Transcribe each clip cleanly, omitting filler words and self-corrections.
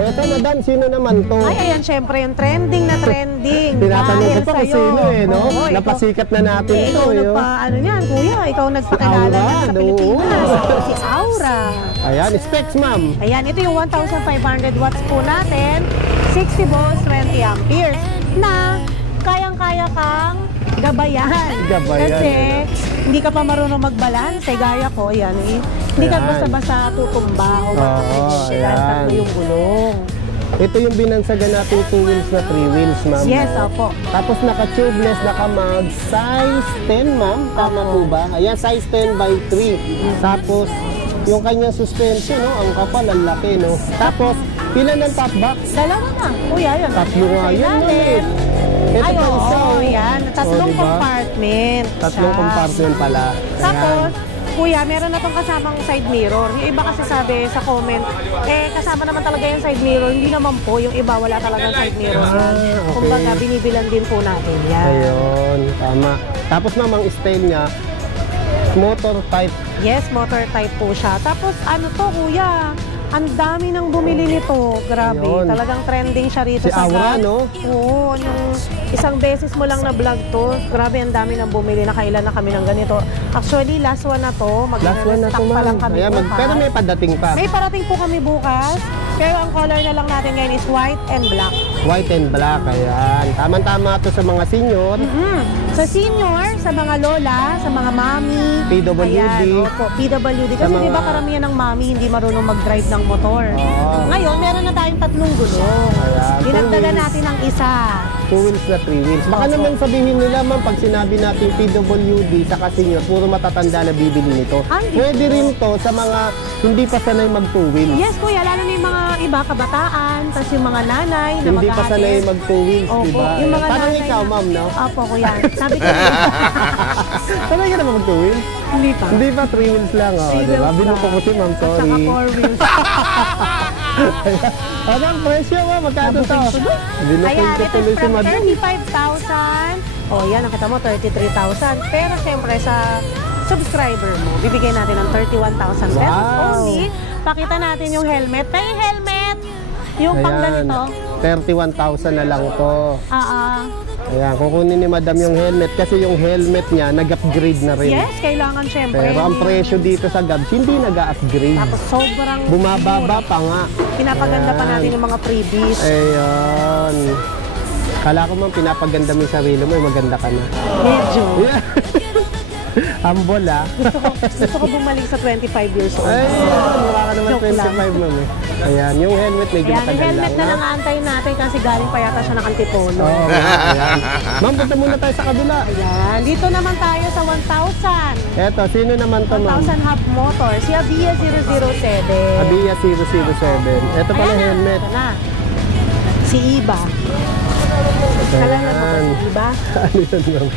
Eto, madam, sino naman to? Ay, ayan, syempre yung trending na trending. Tinatanong ko pa kung sino no? Oo, Napasikat na natin ito ikaw ano yan, kuya, ikaw nagpakilala Aura, sa Pilipinas. Si Aura. Ayan, specs, ma'am. Ayan, ito yung 1,500 watts po natin, 60 volts, 20 amperes, na kayang-kaya kang gabayan. Kasi hindi ka pa marunong mag-balance, gaya ko, ayan eh. Hindi ka basta-basta tutumba o tatlo yung gulong. Ito yung binansagan natin 2 wheels na 3 wheels, ma'am. Yes, opo. Tapos naka-tubeless, naka-mag, size 10, ma'am. Tama po ba? Ayan, size 10 by 3. Tapos, yung kanyang suspension, no? Ang kapal, ang laki, no? Tapos, ilan ang top box? Dalawa na. Kuya, yan. Tatlo nga yun, ma'am. Ito ay, pa isa. Yan. Tatlong compartment. Tatlong compartment pala. Tapos, kuya, meron na tong kasamang side mirror. Yung iba kasi sabi sa comment, kasama naman talaga yung side mirror. Hindi naman po, yung iba wala talagang side mirror. Okay. Kumbaga, binibilan din po natin yan. Ayun, tama. Tapos namang style niya, motor type. Yes, motor type po siya. Tapos ano to, kuya? Ang dami nang bumili nito. Grabe. Ayun. Talagang trending siya rito sa Aura, no? Oo, yung isang beses mo lang na vlog to. Grabe, ang dami nang bumili. Nakailan na kami ng ganito. Actually, last one na to. Last one na to, pa lang ma'am. kami bukas. Pero may padating pa. May parating po kami bukas. Pero ang color na lang natin ngayon is white and black. White and black, ayan. Tama-tama to sa mga senior. Sa senior, sa mga lola, sa mga mami. PWD. Ayan, opo, PWD. Kasi mga... di ba karamihan ng mami hindi marunong mag-drive ng motor. Ngayon, meron na tayong 3 gulong. Dinagdagan natin ng isa. 2 wheels na 3 wheels. Baka naman sabihin nila, ma'am, pag sinabi natin PWD sa senior, puro matatanda na bibili nito. Pwede rin to sa mga hindi pa sanay mag 2 wheels. Yes, kuya. Lalo na yung mga iba, kabataan, tapos yung mga nanay na hindi pa sanay mag 2 wheels, opo, diba? Yung mga parang nanay ikaw, ma'am, no? Opo, kuya. Sabi ko sanay ka na mag 2 wheels? Hindi pa. Hindi pa, 3 wheels lang. Diba? Binuko ko si ma'am, sorry. At saka 4 wheels. Ano ang presyo mo? Magkano to? Ayan, ito is from 35,000. Oh, yan, nakita mo, 33,000. Pero syempre, sa subscriber mo, bibigyan natin ng 31,000 pesos only. Pakita natin yung helmet. May helmet! Yung pang ganito. 31,000 na lang to. Ayan, kukunin ni madam yung helmet kasi yung helmet niya nag-upgrade na rin. Yes, kailangan syempre. Pero ang presyo dito sa Gabs, hindi nag-upgrade. Tapos sobrang bumababa pa nga. Pinapaganda pa natin yung mga freebies. Ayun. Kala ko man pinapaganda mo yung sarili mo, maganda ka na. Medyo. Yeah. Humble, ah. Gusto ko bumalik sa 25 years old. Ay, mukha ka naman 25, ma'am. Ayan, yung helmet medyo matagal lang. Ayan, helmet na lang aantayin natin kasi galing pa yata siya ng Antipolo. Oo, ayan. Ma'am, punta muna tayo sa kabila. Ayan, dito naman tayo sa 1,000. Eto, sino naman to, ma'am? 1,000 hub motor, si Abia 007. Abia 007. Eto pala helmet. Ito na. Si Iba. Kalala mo ba si Iba? Ano yun, ma'am?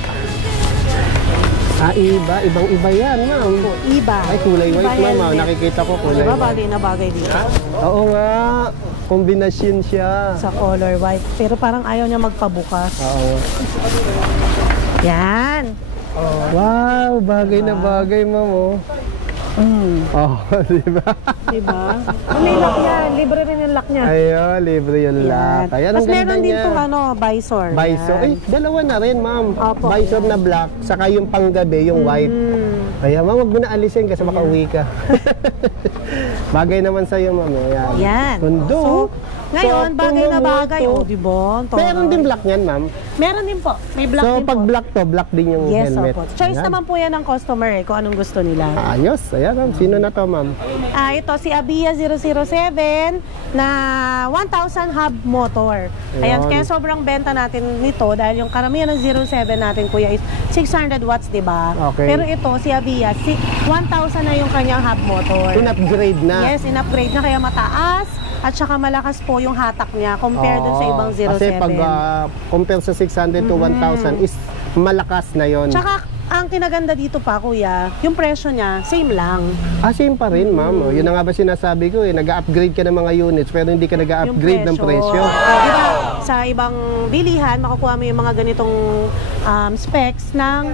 Iba. Ibang-iba yan, ma'am. Iba. Ay, kulay white, ma'am. Nakikita ko kulay white. Diba, white. bagay na bagay dito? Oo nga. Kombinasyon siya. Sa color white. Pero parang ayaw niya magpabukas. Oo. Yan. Wow, bagay na bagay, ma'am, oh. Oh, diba? Diba? May lock yan. Libre rin yung lock niya. Ayun, libre yung lock. Ayan, ang tapos ganda meron din niya. itong visor. Visor. Eh, dalawa na rin, ma'am. Opo. Visor na black, saka yung panggabi, yung white. Kaya, ma'am, wag mo na alisin kasi makauwi ka. Bagay naman sa'yo, ma'am. Ayan. Yan. Kundo. So, ngayon, bagay na bagay. O, diba? Meron din black yan, ma'am. Meron din po. May black So, din pag po. black to, black din yung helmet. Yes, opo. Choice naman po yan ng customer kung anong gusto nila. Ayos. Ayan, ma'am. Sino na to, ma'am? Ito si Abia 007 na 1,000 hub motor. Ayan, kaya sobrang benta natin nito dahil yung karamihan ng 07 natin, kuya, is 600 watts, di ba? Okay. Pero ito, si Abia, 1,000 na yung kanyang hub motor. In-upgrade na. Yes, in-upgrade na kaya mataas at saka malakas po yung hatak niya compared dun sa ibang 07. Kasi pag compare sa 600 to 1,000 is malakas na yon. Tsaka ang kinaganda dito pa, kuya, yung presyo niya, same lang. Same pa rin, ma'am. Yun na nga ba sinasabi ko, nag-upgrade ka ng mga units pero hindi ka nag-upgrade ng presyo. Diba? sa ibang bilihan, makukuha mo yung mga ganitong specs ng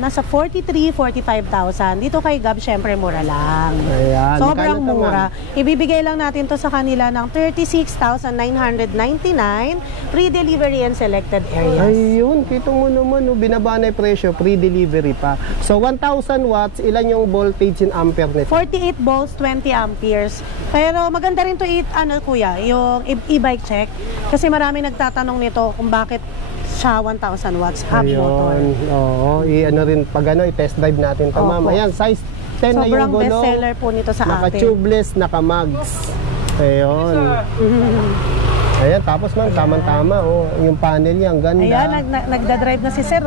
nasa 43,000-45,000. Dito kay Gab, syempre mura lang. Ayan. Sobrang Magkano to, mura. Ibibigay lang natin to sa kanila ng 36,999, free delivery and selected areas. Ayun, kita mo naman, binaba na yung presyo, free delivery pa. So 1,000 watts, ilan yung voltage in ampere nito? 48 volts, 20 amperes. Pero maganda rin to kuya, yung e-bike check. Kasi marami nagtatanong nito kung bakit siya 1,000 watts, hub motor. Oo, rin, pag i-test drive natin ito, ma'am. Ayan, size 10 na yung Sobrang gulong. bestseller po nito sa atin. Naka-tubeless, naka-mags. Ayun. Ayan, tapos ma'am, tama-tama. Yung panel niya, ang ganda. Ayan, nagdadrive na si Sir,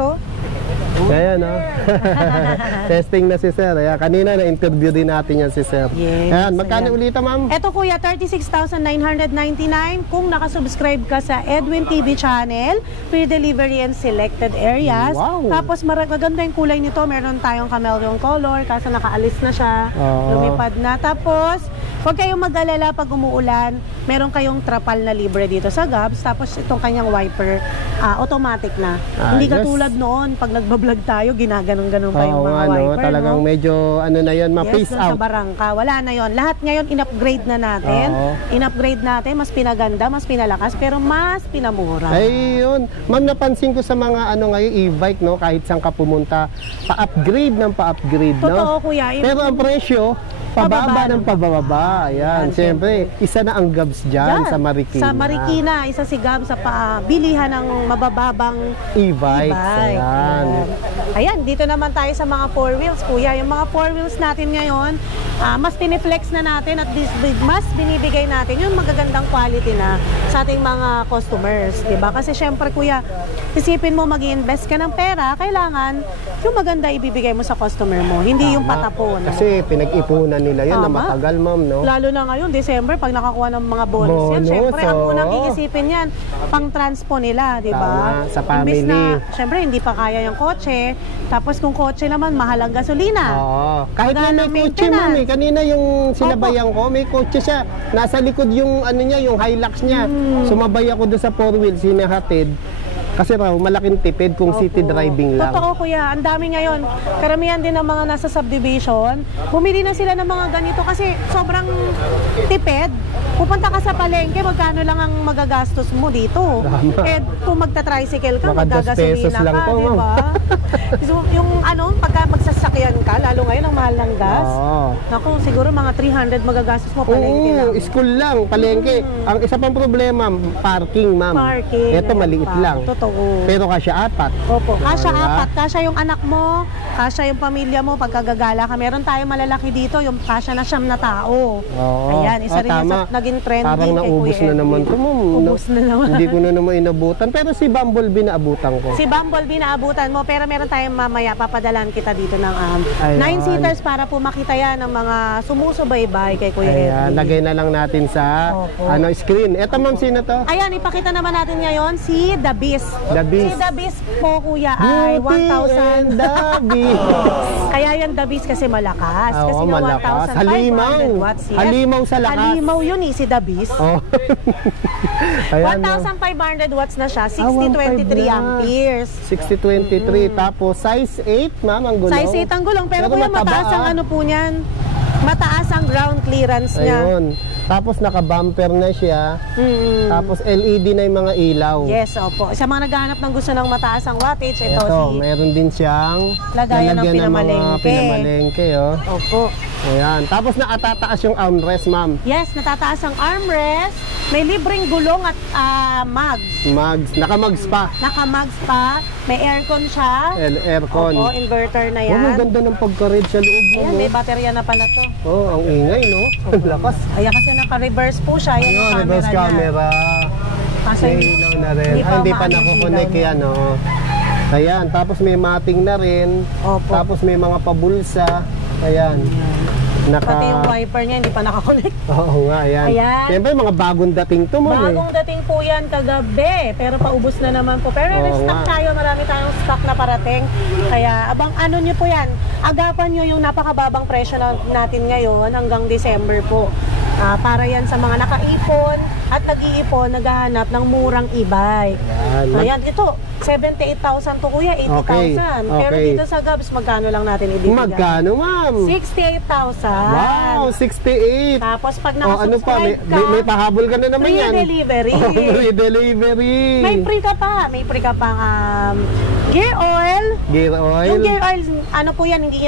Ayan, testing na si Sir. Ayan, kanina na-interview din natin yan si Sir. Yes, Ayan, magkano ulit, ma'am? Eto kuya, 36,999. Kung nakasubscribe ka sa Edwin TV channel, free delivery and selected areas. Wow. Tapos maganda yung kulay nito. Meron tayong chameleon color, kaso nakaalis na siya. Lumipad na. Tapos, huwag kayong mag-alala pag umuulan. Meron kayong trapal na libre dito sa Gabs. Tapos itong kanyang wiper, automatic na. Hindi katulad noon, pag nagbablog tayo, ginaganong-ganong pa yung mga wiper. Talagang medyo, na yun, ma-face out. Sa barangka. Wala na yon. Lahat ngayon, in-upgrade na natin. In-upgrade natin, mas pinaganda, mas pinalakas, pero mas pinamura. Ayun. Ma'am, napansin ko sa mga ngayon, e-bike, kahit saan ka pumunta, pa-upgrade ng pa-upgrade, Totoo, kuya. Pero ang presyo, pababa ng pababa. Ayan, siyempre, isa na ang Gabs dyan sa Marikina. Sa Marikina, isa si Gabs sa bilihan ng mabababang e-bike. Ayan, dito naman tayo sa mga 4 wheels, kuya. Yung mga 4 wheels natin ngayon, mas piniflex na natin at mas binibigay natin yung magagandang quality na sa ating mga customers, diba? Kasi syempre, kuya, isipin mo mag-i-invest ka ng pera, kailangan yung maganda ibibigay mo sa customer mo, hindi yung patapon. Kasi pinag-ipunan nila yun na matagal, ma'am, no? Lalo na ngayon, December, pag nakakuha ng mga bonus yan, syempre, ang unang iisipin yan, pang transpo nila, di ba? Sa family. Imbis na, syempre, hindi pa kaya yung kotse, tapos kung kotse naman, mahal ang gasolina. Kahit na may kotse, ma'am, kanina yung sinabayan ko, may kotse siya, nasa likod yung, yung Hilux niya. Sumabay ako doon sa 4 wheels, hinahatid. Kasi raw, malaking tipid kung city driving lang. Totoo, kuya. Ang dami ngayon. Karamihan din ng mga nasa subdivision. Bumili na sila ng mga ganito kasi sobrang tipid. Pupunta ka sa palengke, magkano lang ang magagastos mo dito. Eh, kung magta-tricycle ka, magagasolina lang ka, po, di ba? So, yung pagka magsasakyan ka, lalo ngayon ang mahal ng gas. Naku, siguro mga 300 magagastos mo palengke lang. School lang, palengke. Ang isa pang problema, parking, ma'am. Parking. Ito, maliit lang. Totoo. Pero kasya 4. Opo, kasya 4. Kasya yung anak mo, kasya yung pamilya mo, pagkagagala ka. Meron tayong malalaki dito, yung kasya na 9 na tao. Ayan, isa rin yung naging trending. Parang naubos na naman ito, ma'am. Ubus na naman. Hindi ko na naman inabutan. Pero si Bumblebee naabutan ko. Si Bumblebee naabutan mo, pero meron tayong mamaya, papadalan kita dito ng 9-seaters para po makita yan ng mga sumusubaybay kay Kuya Edwin. Ayan, lagay na lang natin sa screen. Eto, ma'am, sino to? Ayan, ipakita naman natin ngayon si The Beast. The Beast. Si The Beast po, kuya, ay 1,000. The Beast. Kaya yan The Beast kasi malakas. Kasi nga 1,500 watts. Yes. Halimaw sa lakas. Halimaw yun si The Beast. 1,500 watts na siya, 6023 amperes. 6023. Tapos size 8, ma'am, ang gulong. Size 8 ang gulong. Pero kuya, mataas ang ano po niyan. Mataas ang ground clearance niya. Ayun. Tapos naka-bumper na siya. Tapos LED na yung mga ilaw. Yes, opo. Sa mga naghahanap ng gusto ng mataas ang wattage, ito meron din siyang lagayan ng pinamalengke. Opo. Ayan. Tapos nakatataas yung armrest, ma'am. Yes, natataas ang armrest. May libreng gulong at mags. Naka-mags pa. Naka-mags pa. May aircon siya. Aircon. Opo, inverter na yan. Ang ganda ng pagka-red sa loob mo. Ayan, may baterya na pala to. Ang ingay, no? Ang lakas. Ayan, kasi naka-reverse po siya. Yan yung reverse camera. Kasi ilaw na rin. Hindi pa nakukonek yan, no? Ayan, tapos may mating na rin. Opo. Tapos may mga pabulsa. Ayan. Pati yung wiper niya, hindi pa nakakonect. Oo nga, ayan. Ayan. Siyempre, mga bagong dating to, ma'am. Bagong dating po yan kagabi, pero paubos na naman po. Pero Oo restock nga. tayo, marami tayong stock na parating. Kaya abang ano nyo po yan, agapan nyo yung napakababang presyo natin ngayon hanggang December po. Para yan sa mga nakaipon at nag-iipon, naghahanap ng murang e-bike. Ayan. Ayan, ito, 78,000 to kuya, 80,000. Okay, Pero okay. dito sa Gabs, magkano lang natin ibibigay? Magkano, ma'am? 68,000. Wow, 68. Tapos pag Ano pa, may, nakasubscribe ka, may pahabol ka na naman free yan. delivery. Oh, free delivery. May free ka pa. May free ka pang gear oil. Gear oil. Yung gear oil, ano po yan, hindi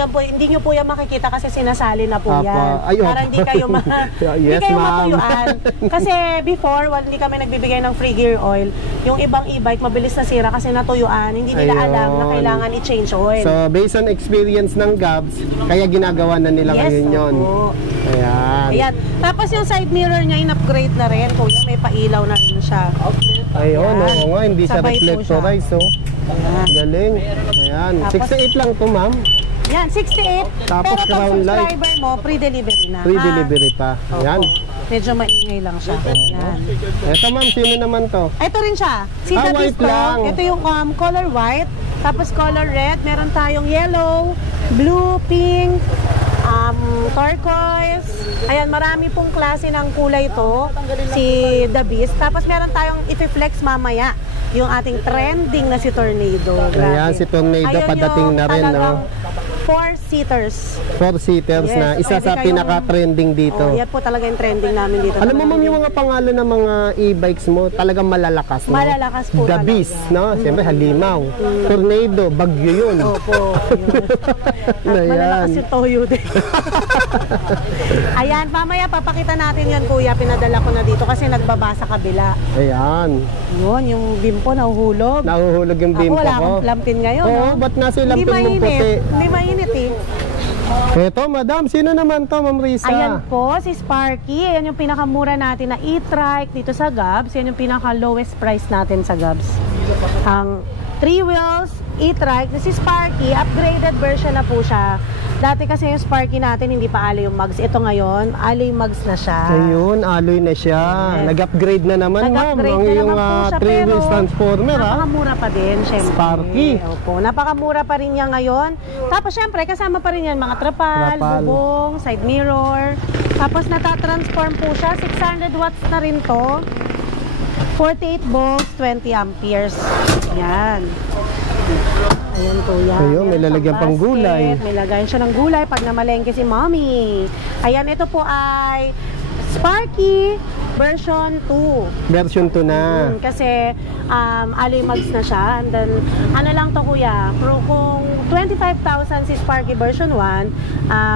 nyo po yan makikita kasi sinasali na po Apa. yan. Ay, Para opo. hindi kayo, hindi Yes, kayo ma'am. matuyuan. Kasi before, hindi kami nagbibigay ng free gear oil. Yung ibang e-bike, mabilis na sira kasi natuyuan. Hindi nila Ayun. alam na kailangan i-change oil. So, based on experience ng Gabs, kaya ginagawa na nila Yes, ngayon yun. opo. Ayan. Ayan. Tapos yung side mirror niya, in-upgrade na rin. Kuya, may pailaw na rin siya. Ayun, Ayan. oo nga, hindi siya Sabay po reflectorize, oh. Ayan. Galing. Ayan. Tapos- 68 lang to, ma'am. Yan, 68. Tapos pero pag crown light. subscriber mo, free delivery na. Free delivery pa. Ayan. Medyo maingay lang siya. Yan. Eto, ma'am, sino naman to? Ito rin siya. Si Ah, Datis white ko. lang. Ito yung color white. Tapos color red. Meron tayong yellow, blue, pink, turquoise. Ayan, marami pong klase ng kulay ito. Si The Beast. Tapos meron tayong i-flex mamaya. Yung ating trending na si Tornado. Grabe. Ayan, si Tornado Ayun padating yung na rin, no? talagang 4-seaters. 4-seaters Yes, na isa pwede sa kayong- pinaka-trending dito. Oh, yan po talaga yung trending namin dito. Alam mo, ma'am, yung mga pangalan ng mga e-bikes mo, talagang malalakas, no? Malalakas po The talaga. Beast, no? Siyempre, Halimaw. Tornado, Bagyo yun. Opo. At Ayan. malalakas yung toyo din. Ayan, mamaya papakita natin yan, kuya. Pinadala ko na dito kasi nagbaba sa kabila. Ayan. Yun, yung bimpo nahuhulog. Nahuhulog yung Ako bimpo wala ko. akong lampin ngayon. Oo, no? ba't nasa Hindi lampin mong puti? mainit. Hindi mainit eh. Eto, madam, sino naman to, Ma'am Risa? Ayan po, si Sparky. Ayan yung pinakamura natin na e-trike dito sa Gabs. Yan yung pinaka-lowest price natin sa Gabs. Ang 3 wheels e-trike na si Sparky, upgraded version na po siya. Dati kasi yung Sparky natin hindi pa alloy yung mugs. Ito ngayon, alloy mugs na siya. Ayun, alloy na siya. Yes. Nag-upgrade na naman, ma'am. Nag-upgrade Ang na iyong naman po siya, 3 pero wheels transformer, ha? napakamura pa din, syempre. Sparky. Opo, napakamura pa rin niya ngayon. Tapos syempre, kasama pa rin yan mga trapal, Trapal. bubong, side mirror. Tapos natatransform po siya. 600 watts na rin to. 48 volts, 20 amperes. Yan. Ayan po yan. Ayun, may Meron lalagyan siyang pang gulay. basket, may lagayan siya ng gulay pag namalengke si mommy. Ayan, ito po ay Sparky version 2. Version 2 na. Kasi alloy mugs na siya. And then, ano lang to kuya, kung 25,000 si Sparky version 1,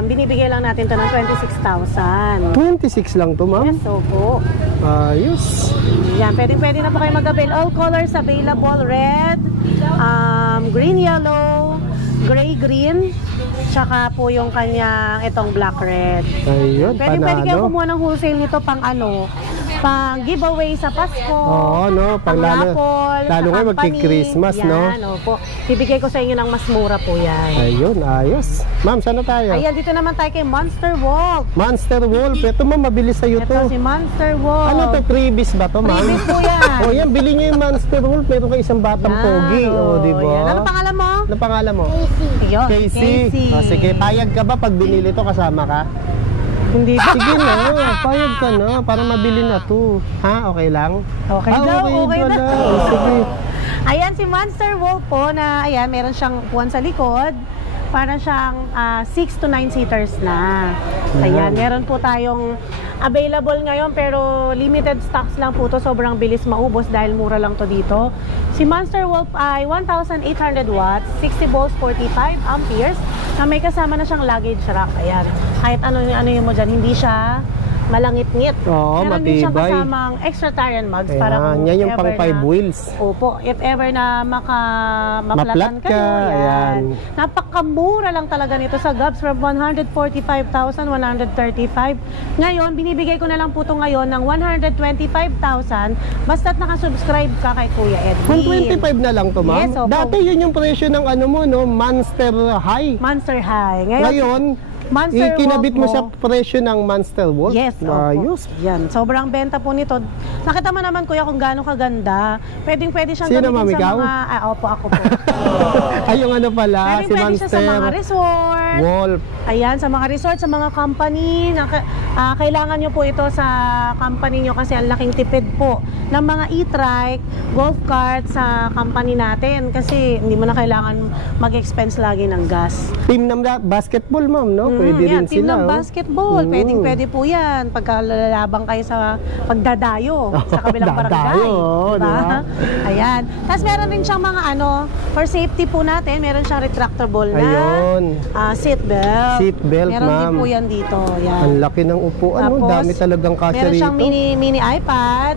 binibigay lang natin to ng 26,000. 26 lang to, ma'am. Yes, so po. Ayos. Yan, pwede na po kayo mag-avail. All colors available, red, green, yellow, gray, green, tsaka po yung kanyang itong black, red. Ayun, Pwede kayo panalo. kumuha ng wholesale nito pang pang giveaway sa Pasko. Oo, no, pang lalo raffle, nga sa company. magki-Christmas, no? Yan, opo. Bibigay ko sa inyo ng mas mura po yan. Ayun, ayos. Ma'am, saan na tayo? Ayan, dito naman tayo kay Monster Wolf. Monster Wolf. Ito, ma'am, mabilis sa'yo Ito to. si Monster Wolf. Ano to, freebies ba to, ma'am? Freebies po yan. O yan, bili niyo yung Monster Wolf. Meron ka isang batang Yan, pogi. O, di ba? yan. Ano pangalan mo? Ano pangalan mo? Ayun, Casey. O, sige, payag ka ba pag binili to kasama ka? Hindi ba? Sige na, payag ka na para mabili na to. Ha? Okay lang? Okay daw, okay pala. na. O, sige. Ayan, si Monster Wolf po na, ayan, meron siyang upuan sa likod. Para siyang 6 to 9 seaters na. Ayan, meron po tayong available ngayon pero limited stocks lang po to. Sobrang bilis maubos dahil mura lang to dito. Si Monster Wolf ay 1,800 watts, 60 volts, 45 amperes. Na may kasama na siyang luggage rack. Ayan, kahit ano yung mo dyan, hindi siya malangit-ngit. Oo, Meron din siyang matibay. kasamang extra tire mugs para Ayan, kung yan yung ever pang 5 na- wheels. Opo, if ever na maplatan Maplat ka, kayo, ayan. Napakamura lang talaga nito sa Gabs from 145,135. Ngayon, binibigay ko na lang po ito ngayon ng 125,000 basta't nakasubscribe ka kay Kuya Edwin. 125 na lang to, ma'am. Yes, opo. Dati yun yung presyo ng ano mo, no? Monster High. Monster High. Ngayon, Ngayon, Monster Ikinabit mo Wolf sa presyo ng Monster Wolf? Yes, opo. Ayos. Yan, sobrang benta po nito. Nakita mo naman kuya kung gaano kaganda. Pwede siyang Sino, gamitin ma'am, sa ikaw? mga... opo, ako po. Ay, yung ano pala, si Pwede siya sa mga Monster resort. Wolf. Ayan, sa mga resort, sa mga company, kailangan nyo po ito sa company nyo kasi ang laking tipid po ng mga e-trike, golf cart sa company natin kasi hindi mo na kailangan mag-expense lagi ng gas. Team ng basketball, ma'am, no? Pwede yan, rin team sila. ng oh. basketball. Pwede po yan. Pagka lalabang kayo sa pagdadayo sa kabilang barangay. Dadayo, Diba? Ayan. Tapos meron rin siyang mga for safety po natin, meron siyang retractable na Ayun. seat belt. Seat belt, meron din ma'am. po yan dito. Yan. Ang laki ng upuan, no? Tapos, Dami talagang kasya meron rito. siyang mini iPad,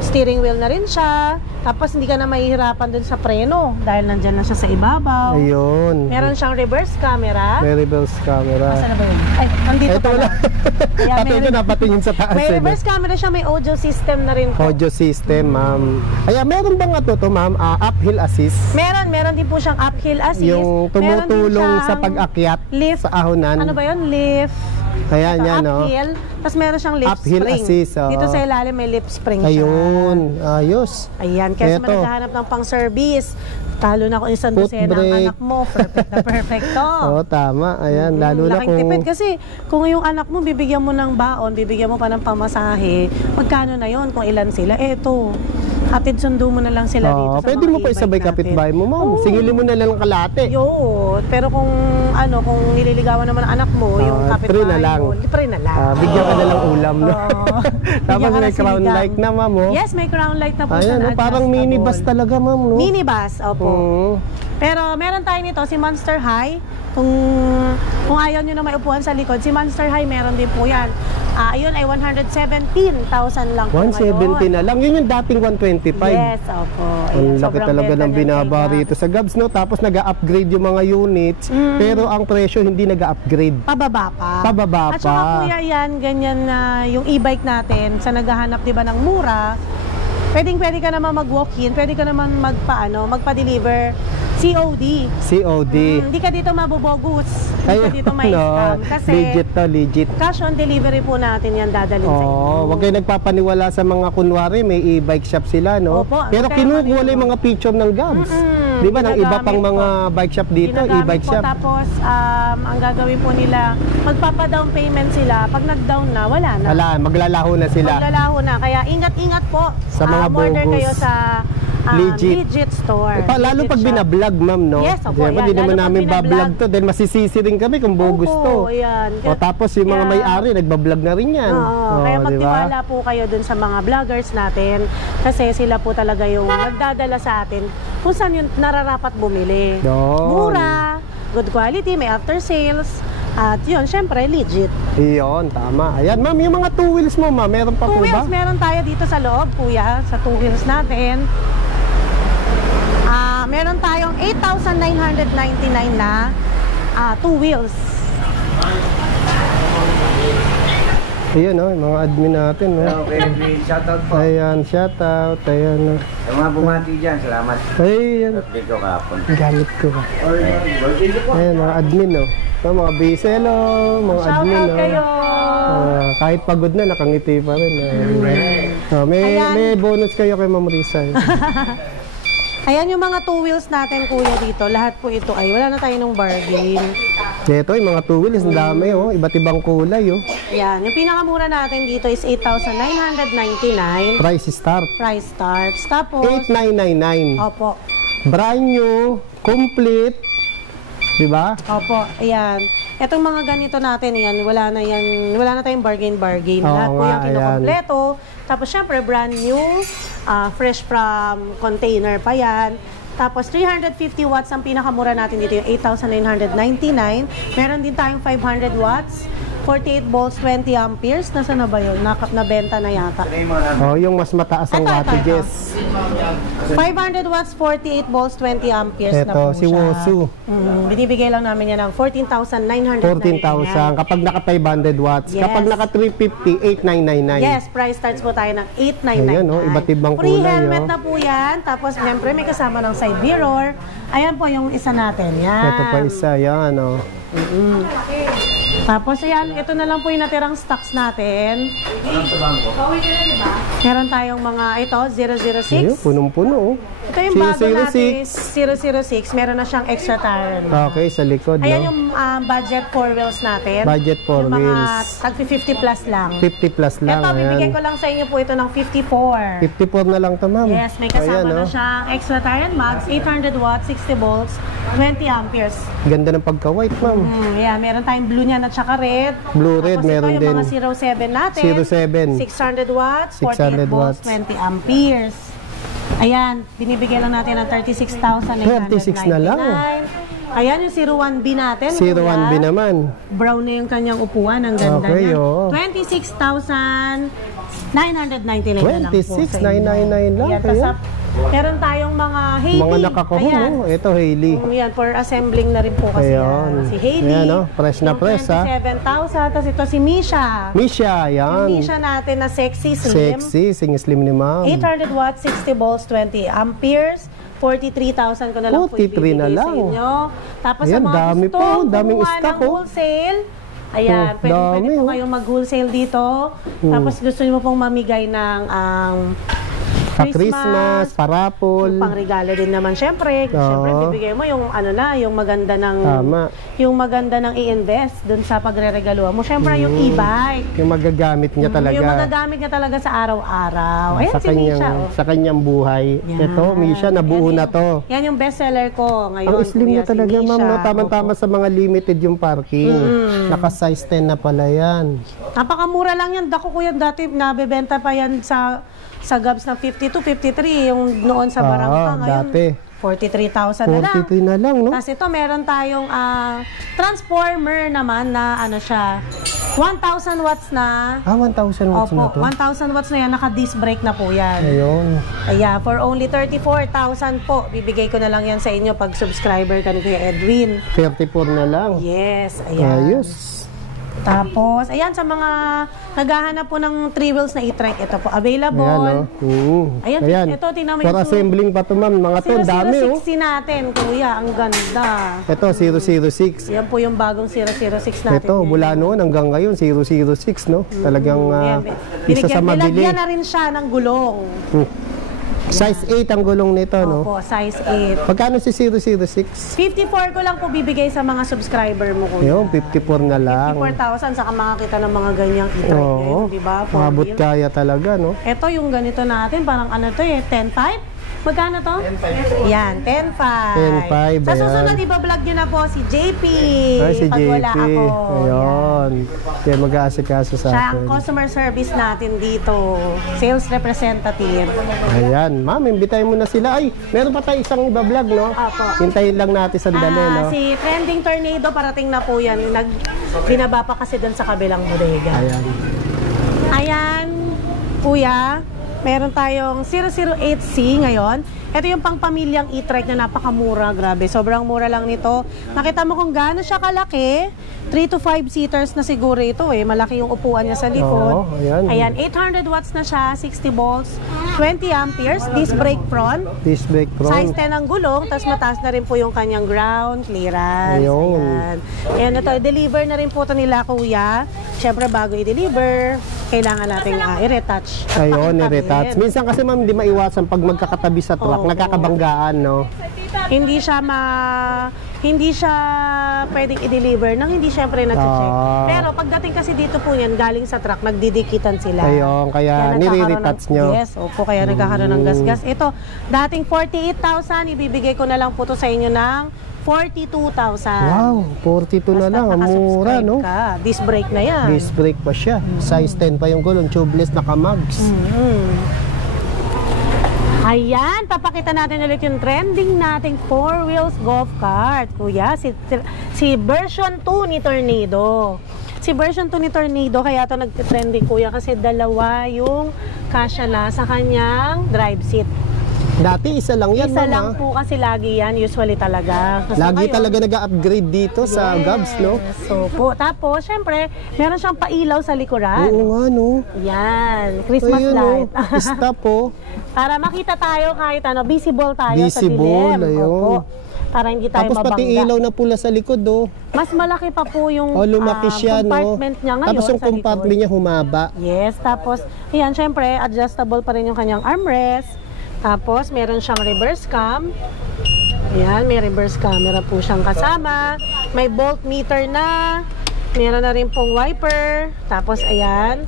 steering wheel na rin siya. Tapos hindi ka na mahihirapan dun sa preno dahil nandyan na siya sa ibabaw. Ayun. Meron siyang reverse camera. May reverse camera. Saan na ba yun? Ay, nandito Ito pala. na. Ayan, Ate ko napatingin sa taas. may reverse camera siya, may audio system na rin po. Audio system, ma'am. Ayan, meron bang to, ma'am? Uphill assist? Meron din po siyang uphill assist. Yung Meron din tumutulong siyang sa pag-akyat lift. sa ahonan. Ano ba yun? Lift. Ayan, Ito, yan, no? uphill. Tapos meron siyang lift Uphill spring. assist, oo. Dito sa ilalim may lift spring siya. Ayun, ayos. Ayan, kaya sa Eto. mga naghahanap ng pang-service, talo na kung isang Foot dosena ang brake. anak mo, perfect na perfect to. Oo, tama. Ayan, lalo na Laking kung... tipid kasi kung yung anak mo bibigyan mo ng baon, bibigyan mo pa ng pamasahe, magkano na yon kung ilan sila? Eto, hatid sundo mo na lang sila dito sa pwede mga mo pa e-bike isabay natin. kapitbahay mo, ma'am. Oo. Singilin mo na lang ang kalate. Pero kung kung nililigawan naman ang anak mo, yung free kapitbahay na lang. mo, free na lang. Bigyan ka na lang ulam, no? Oo. Tapos Bigyan ka may ng crown sinigang. light na, ma'am, oh. Yes, may crown light na po Ayan, siya na no? Parang adjustable. minibus talaga, ma'am, no? Minibus, opo. Pero meron tayo nito, si Monster High. Kung ayaw nyo na may upuan sa likod, si Monster High meron din po yan. Ayun ay 117,000 lang po 170 na lang. Yun yung dating 125. Yes, opo. Ang Ayan, laki sobrang talaga benta ng niyan binaba kay rito sa Gabs, no? Tapos nag-upgrade yung mga units, pero ang presyo hindi nag-upgrade. Pababa pa. Pababa At saka pa. kuya yan, ganyan na yung e-bike natin, sa naghahanap diba ng mura, pwede ka naman mag-walk-in, pwede ka naman magpa-deliver COD. COD. Hindi ka dito mabobogus. Hindi ka dito may scam. Kasi legit to, legit. cash on delivery po natin yan dadalhin sa inyo. Wag kayo nagpapaniwala sa mga kunwari, may e-bike shop sila, no? Opo, Pero huwag kayo kinukuha maniwala. yung mga picture ng Gabs. Di ba? Ng iba pang Ginagamit mga po. bike shop dito, Ginagamit e-bike po. shop. Tapos, ang gagawin po nila, magpapa-down payment sila. Pag nag-down na, wala na. Wala, maglalaho na sila. Maglalaho na. Kaya ingat-ingat po. Sa mga order bogus. kayo sa Legit. store. Lalo Legit pag shop. binablog, ma'am, no? Yes, opo, Di ba, yan. di naman Lalo pag namin binablog. bablog to dahil masisisi rin kami kung bogus to. Opo, yan. O tapos yung mga Kaya- may-ari, nagbablog na rin yan. Oo, kaya di ba? magtiwala po kayo dun sa mga vloggers natin kasi sila po talaga yung nagdadala sa atin kung saan yung nararapat bumili. Yun. Mura, good quality, may after sales, at yun, syempre, legit. Iyon, tama. Ayan, ma'am, yung mga two wheels mo, ma'am, meron pa Two po ba? wheels, meron tayo dito sa loob, kuya, sa two wheels natin. Meron tayong 8,999 na two wheels. Ayan, oh, yung mga admin natin, no? Okay, shoutout po. Ayan, shoutout. Ayan, no? Sa mga bumati dyan, salamat. Ayan, Birthday ko kahapon. gamit ko ba? Birthday ko po. Ayan, mga admin, no? So, mga biselo, mga Shout admin, out no? kayo! Kahit pagod na, nakangiti pa rin. May Ayan. bonus kayo kay Ma'am Risa. Ayan yung mga two wheels natin, kuya, dito. Lahat po ito ay wala na tayo ng bargain. Ito, yung mga two wheels, ang dami, oh. Iba't ibang kulay, oh. Yan. Yung pinakamura natin dito is 8,999. Price start. Price starts. Tapos, 8,999. opo. Brand new, complete. Diba? Opo, ayan. Etong mga ganito natin yan, wala na tayong bargain. Oo Lahat po nga, yung kinukompleto. Tapos syempre, brand new, fresh from container pa yan. Tapos 350 watts ang pinakamura natin dito, yung 8,999. Meron din tayong 500 watts, 48 volts, 20 amperes. Nasaan na ba yun? Nabenta na yata. Oh, yung mas mataas ang Ito. wattages. 500 watts, 48 volts, 20 amperes na po Ito, si siya. Wosu. Binibigay lang namin yan ng 14,999. 14,000. Kapag naka 500 watts. Yes. Kapag naka 350, 8,999. Yes, price starts po tayo ng 8,999. Ayan, oh, iba't ibang Free kulay, helmet oh. na po yan. Tapos, siyempre, may kasama ng side mirror. Ayan po yung isa natin. Yan. Ito pa isa, yan, oh. Tapos ayan, ito na lang po yung natirang stocks natin. Walang sa bangko. Meron tayong mga ito, 006. Ayun, punong-puno. Ito yung bago 006. natin, 006. Meron na siyang extra tire. Okay, sa likod, Ayan no? yung budget 4 wheels natin. Budget 4 yung mga wheels. tag 50 plus lang. 50 plus lang, Ito, bibigyan ayan. ko lang sa inyo po ito ng 54. 54 na lang to, ma'am. Yes, may kasama Ayan, na no? siyang extra tire and mags, 800 watts, 60 volts, 20 amperes. Ganda ng pagka-white, ma'am. Yeah, meron tayong blue niyan at saka red. Blue red, Tapos meron ito din. yung mga 07 natin. 07. 600 watts, 600 48 volts, watts. 20 amperes. Ayan, binibigyan lang natin ng 36,999. 36 na lang. Ayan yung 01B natin. 01B kuya. naman. Brown na yung kanyang upuan. Ang ganda Okay, niya. oo. 26,999 na lang po sa inyo. 26,999 lang, Ayan, kaya? tas, meron tayong mga Hailey. Mga nakakahon, Ayan. no? Ito, Hailey. Yan, for assembling na rin po kasi Ayan. yan. Si Hailey. Ayan, no? Fresh na yung fresh, ha? 27,000. Tapos ito si Misha. Misha, Yung yan. Misha natin na sexy slim. Sexy, sing-slim ni ma'am. 800 watts, 60 volts, 20 amperes. 43,000 ko na lang po 43 na ibibigay lang. sa inyo. Tapos Ayan, sa mga dami gusto, po, daming kumuha stock, ng oh. wholesale. Ayan, Oh, pwede dami, po oh. kayong mag-wholesale dito. Tapos gusto niyo pong mamigay ng Pa-Christmas, parapol. Pang regalo din naman syempre. Syempre bibigay mo yung ano na, yung maganda ng Tama. yung maganda ng i-invest dun sa pagreregaluhan mo. Syempre yung e-bike. Yung magagamit niya talaga. Yung magagamit niya talaga sa araw-araw. Ayan sa si Misha. Oh. sa kanyang buhay. Yan. Ito, Misha, nabuo Yan na yung- to. Yan yung bestseller ko ngayon. Ang slim kuya, niya talaga, si ma'am. Misha. No? Tama-tama sa mga limited yung parking. Naka-size 10 na pala yan. Napakamura lang yan. Dako kuya, dati nabebenta pa yan sa Gabs ng 52, 53 yung noon sa Barangka. Ngayon, dati. 43,000 na lang. 43 na lang, no? Tapos ito, meron tayong transformer naman na ano siya, 1,000 watts na. 1,000 watts na Opo, to. 1,000 watts na yan. Naka-disc brake na po yan. Ayun. Kaya for only 34,000 po, bibigay ko na lang yan sa inyo pag subscriber ka ni Kuya Edwin. 34 na lang. Yes, ayan. Ayos. Tapos, ayan, sa mga naghahanap po ng 3 wheels na e-trike, ito po, available. Ayan, Ayan, ito, tingnan mo For yung assembling pa to, ma'am. Mga to, dami, oh. 0060 natin, kuya, ang ganda. Ito, 006. Yan po yung bagong 006 natin. Ito, mula noon hanggang ngayon, 006, no? Talagang isa sa mabili. Binigyan na rin siya ng gulong. Size 8 ang gulong nito, no? Opo, size 8. Pagkano si 006? 54 ko lang po bibigay sa mga subscriber mo, kuya. Yung 54 na lang. 54,000, saka makakita ng mga ganyang e-trike ngayon, di ba? For Mabot real. kaya talaga, no? Ito yung ganito natin, parang ano to eh, 10.5? Magkano to? 10.5. Yan, 10.5. 10.5, Sa ayan. susunod, iba-vlog nyo na po si JP. Ay, si pag JP. wala ako. Ayun. Kaya mag-aasikaso sa Siya ang akin. customer service natin dito. Sales representative. Ayan. Ma'am, imbitahin mo na sila. Ay, meron pa tayo isang iba-vlog, no? Apo. Hintayin lang natin sandali, no? Si Trending Tornado, parating na po yan. Binaba pa kasi doon sa kabilang bodega. Ayan. Ayan, kuya, meron tayong 008C ngayon. Ito yung pang-pamilyang e-trike na napakamura, grabe. Sobrang mura lang nito. Nakita mo kung gaano siya kalaki. 3 to 5 seaters na siguro ito eh. Malaki yung upuan niya sa likod. Oo, ayan. Ayan, 800 watts na siya, 60 volts, 20 amperes, disc brake front. Disc brake front. Size 10 ang gulong, tapos mataas na rin po yung kanyang ground clearance. Ayun. Ayan. Ayan, ito, deliver na rin po ito nila, kuya. Siyempre, bago i-deliver, kailangan natin i-retouch. Ayun, Pakitabi. i-retouch. Minsan kasi, ma'am, hindi maiwasan pag magkakatabi sa truck, Oo. nagkakabanggaan, no? Hindi siya pwedeng i-deliver nang hindi syempre na-check. Ah. Pero pagdating kasi dito po yan, galing sa truck, nagdidikitan sila. Ayun, kaya nire-retouch nyo. Yes, opo, kaya nagkakaroon ng gas-gas. Ito, dating 48,000, ibibigay ko na lang po to sa inyo ng 42,000. Wow, 42 na lang. Ang mura, no? Ka. Disc brake na yan. Disc brake pa siya. Size 10 pa yung gulong. Tubeless, naka-mags. Ayan, papakita natin ulit yung trending nating 4 wheels golf cart. Kuya, si version 2 ni Tornado. Si version 2 ni Tornado, kaya ito nag-trending, kuya, kasi dalawa yung kasya na sa kanyang drive seat. Dati, isa lang yan, Isa ma'am, lang ah. po kasi lagi yan, usually talaga. Kasi Lagi ngayon, talaga nag-upgrade dito sa Gabs, no? So po, tapos, syempre, meron siyang pailaw sa likuran. Oo nga, no? Yan, Christmas Ayun, light. oh. Stop, oh. Para makita tayo kahit ano, visible tayo sa Visible, dilim. ayun. Opo. para hindi tayo Tapos pati mabangga. ilaw na pula sa likod, oh. Mas malaki pa po yung Lumaki siya, no? compartment niya ngayon. Tapos yung sa likod. compartment niya humaba. Yes, tapos yan, syempre, adjustable pa rin yung kanyang armrest. Tapos, meron siyang reverse cam. Ayan, may reverse camera po siyang kasama. May voltmeter na. Meron na rin pong wiper. Tapos, ayan.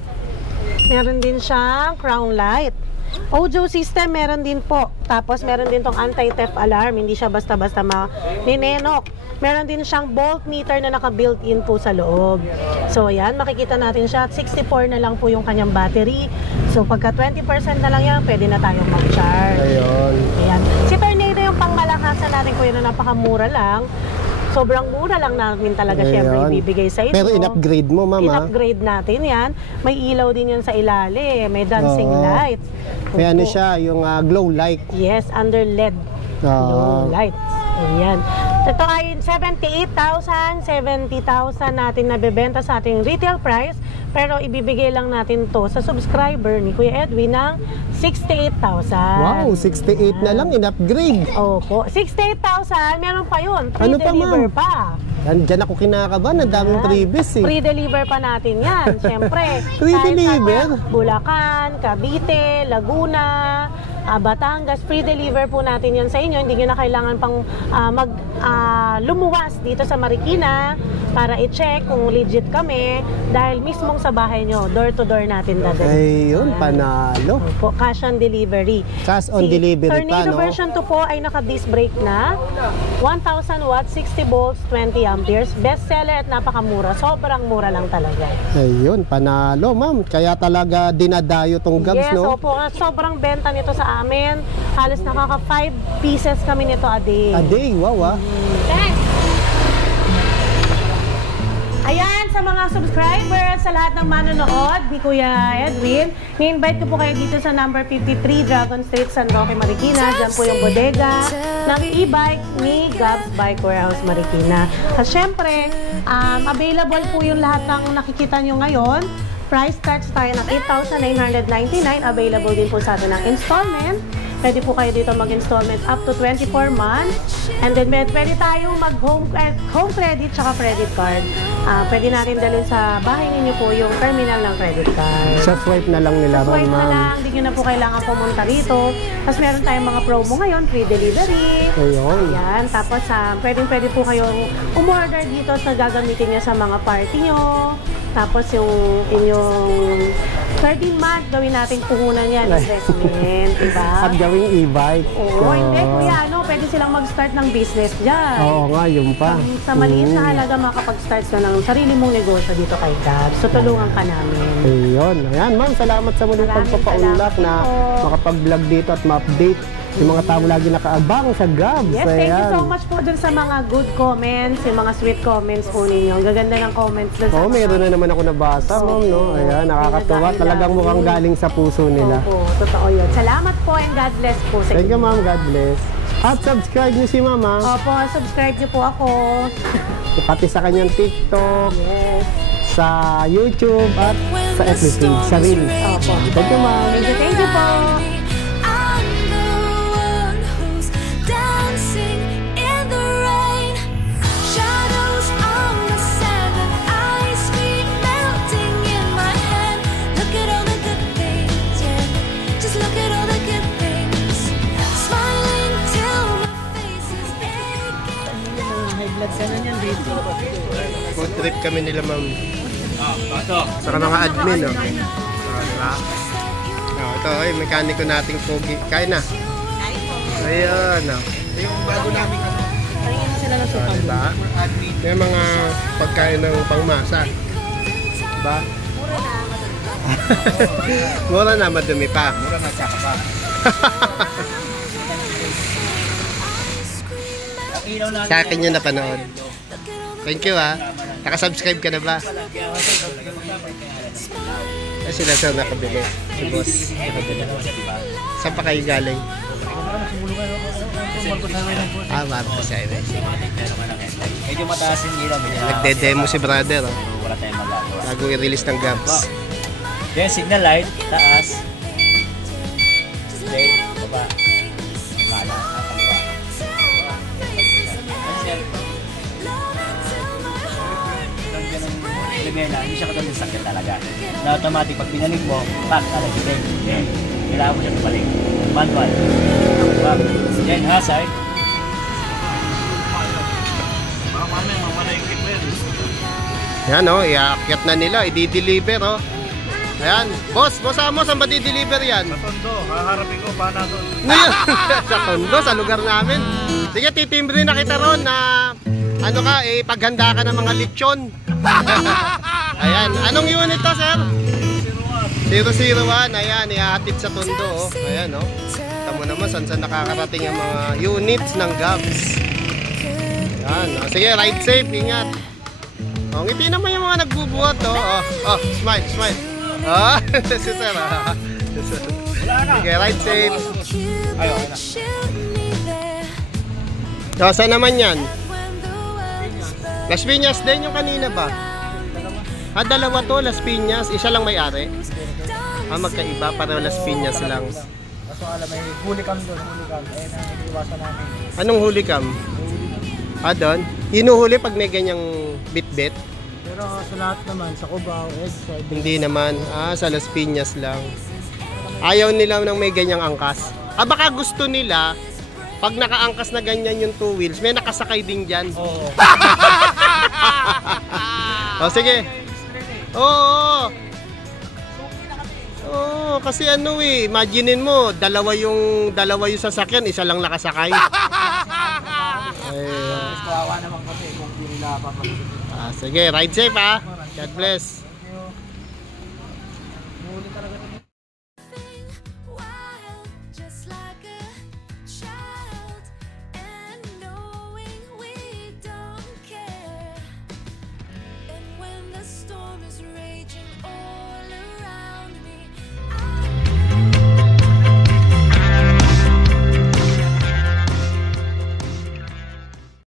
Meron din siyang crown light. Audio system meron din po. Tapos meron din tong anti-theft alarm. Hindi siya basta-basta ninenok. Meron din siyang voltmeter na naka-built-in po sa loob. So ayan, makikita natin siya. 64 na lang po yung kanyang battery. So pagka 20% na lang yan, pwede na tayong mag-charge. Ayun. Ayan. Si Tornado yung pangmalakasan natin ko yun na napakamura lang. Sobrang mura lang namin talaga syempre ibibigay sa inyo. Pero in-upgrade mo, mama. In-upgrade natin yan. May ilaw din yan sa ilalim. May dancing lights. May ano siya, yung glow light. Yes, under LED. Glow lights. Ayan. Ito ay 78,000, 70,000 natin nabebenta sa ating retail price. Pero ibibigay lang natin to sa subscriber ni Kuya Edwin ng 68,000. Wow, 68 na lang in-upgrade. Opo. 68,000, meron pa yun. Ano pa, Pre-deliver ma'am? pa. Diyan ako kinakabahan, ang daming freebies eh. Pre-deliver pa natin yan, syempre. Pre-deliver? Bulacan, Cavite, Laguna, Batangas, pre-deliver po natin yan sa inyo. Hindi nyo na kailangan pang lumuwas dito sa Marikina para i-check kung legit kami dahil mismong sa bahay nyo, door-to-door natin dadalhin. Ayun, panalo. Po, cash on delivery. Cash on delivery pa, Tornado no? version 2 po ay naka-disc brake na. 1,000 watts, 60 volts, 20 amperes. Best seller at napakamura. Sobrang mura lang talaga. Ayun, panalo, ma'am. Kaya talaga dinadayo tong Gabs, Yes, no? opo. Sobrang benta nito sa amin. Halos nakaka 5 pieces kami nito a day. A day, wow ah. Thanks! Ayan, sa mga subscribers, sa lahat ng manonood ni Kuya Edwin, ni-invite ko po kayo dito sa number 53 Dragon Street, San Roque, Marikina. Diyan po yung bodega ng e-bike ni Gabs Bike Warehouse, Marikina. At syempre, available po yung lahat ng nakikita nyo ngayon. Price starts tayo ng 8,999. Available din po sa atin ng installment. Pwede po kayo dito mag-installment up to 24 months. And then pwede tayong mag-home credit tsaka credit card. Pwede natin dalhin sa bahay ninyo po yung terminal ng credit card. Sa swipe na lang nila, Swipe na ma'am. lang, hindi nyo na po kailangan pumunta rito. Tapos meron tayong mga promo ngayon, free delivery. Ayun. Ayan, tapos pwede po kayong umorder dito sa gagamitin nyo sa mga party nyo. Tapos yung inyong 13-month, gawin nating puhunan yan, investment, diba? At gawing e-bike. Oo, hindi, kuya, pwede silang mag-start ng business dyan. Oo nga, yun pa. Sa maliit na halaga, makapag-start ka ng sarili mong negosyo dito kay Gabs. So, tulungan ka namin. Ayun. Ayan, ma'am, salamat sa muling Maraming pagpapaunlak salamat na po. makapag-vlog dito at ma-update yung mga taong lagi nakaabang sa Gabs. Yes, thank you Ayan. so much po dun sa mga good comments, yung mga sweet comments po ninyo. Ang gaganda ng comments dun sa Oo, meron na naman ako nabasa, ma'am, no? Ayan, nakakatuwa. Talagang mukhang galing sa puso nila. Opo, totoo yun. Salamat po and God bless po sa Thank inyo. you, ma'am. God bless. At subscribe niyo si mama. Opo, subscribe niyo po ako. Pati sa kanyang TikTok, Yes. sa YouTube, at sa FB page, sa Reels. Opo. Thank you, ma'am. Thank you po. I'm the one who's dancing in the rain. Shadows on the sand and ice cream melting in my hand. Look at all the good things, yeah. Just look at all the good things. Smiling till my face is aching. Food trip kami nila, ma'am. Saka mga admin, no? Diba? Ito, mekaniko nating pogi. Kain na. Ayun, no? Yung bago namin Paringin mo sila ng suka. Diba? May mga pagkain ng pangmasa. Diba? Mura na, madumi pa. Mura na, tsaka pa. Sa akin yung napanood. Thank you, ha. Nakasubscribe ka na ba? Ay, sila sa nakabili. Si boss. Saan pa kayo galing? Marcos Aires. Medyo mataas yung ilaw. Nagde-demo si brother. Oh. Wala tayong magagawa. Bago i-release ng Gabs. Then, signal light, taas. Then, baba. Kanan, kaliwa. manibela, hindi siya katulad ng sakyan talaga. Na automatic, pag pinalig mo, back, lalagitay. Then, kailangan mo siya tupalik. Manual. Back. Then, hazard. Yan oh, iaakyat na nila, i-deliver oh. Ayan, boss, mo saan ba di-deliver yan? Sa Tondo, haharapin ko pa na doon. Ngayon, sa Tondo, sa lugar namin. Sige, titimbre na kita ron na ano ka, paghanda ka ng mga lechon. Ayan, anong unit to, sir? 001, ayan, ihahatid sa Tondo. Oh. Ayan, oh. Kita mo naman saan nakakarating ang mga units ng Gabs. Ayan, oh. Sige, ride safe, ingat. Oh, ngiti naman yung mga nagbubuhat, oh. Oh, smile, smile. Oh, si sir, ah. Sige, ride safe. Ayaw, na. So, saan naman yan? Las Piñas din yung kanina ba? Dalawa to, Las Piñas. Isa lang may-ari. Magkaiba, para Las Piñas lang. Kaso alam, may huli cam doon, huli cam. Ayun ang iniwasan namin. Anong huli cam? Doon? Hinuhuli pag may ganyang bit-bit? Pero sa lahat naman, sa Cubao, Edside. Hindi naman. Sa Las Piñas lang. Ayaw nila ng may ganyang angkas. Baka gusto nila, pag nakaangkas na ganyan yung two wheels, may nakasakay din dyan. Oo. O, sige. Oo. Oo, kasi ano imaginein mo, dalawa yung sasakyan, isa lang nakasakay. Kawawa naman kasi kung hindi nila papagod. Sige, ride safe God bless. Huli talaga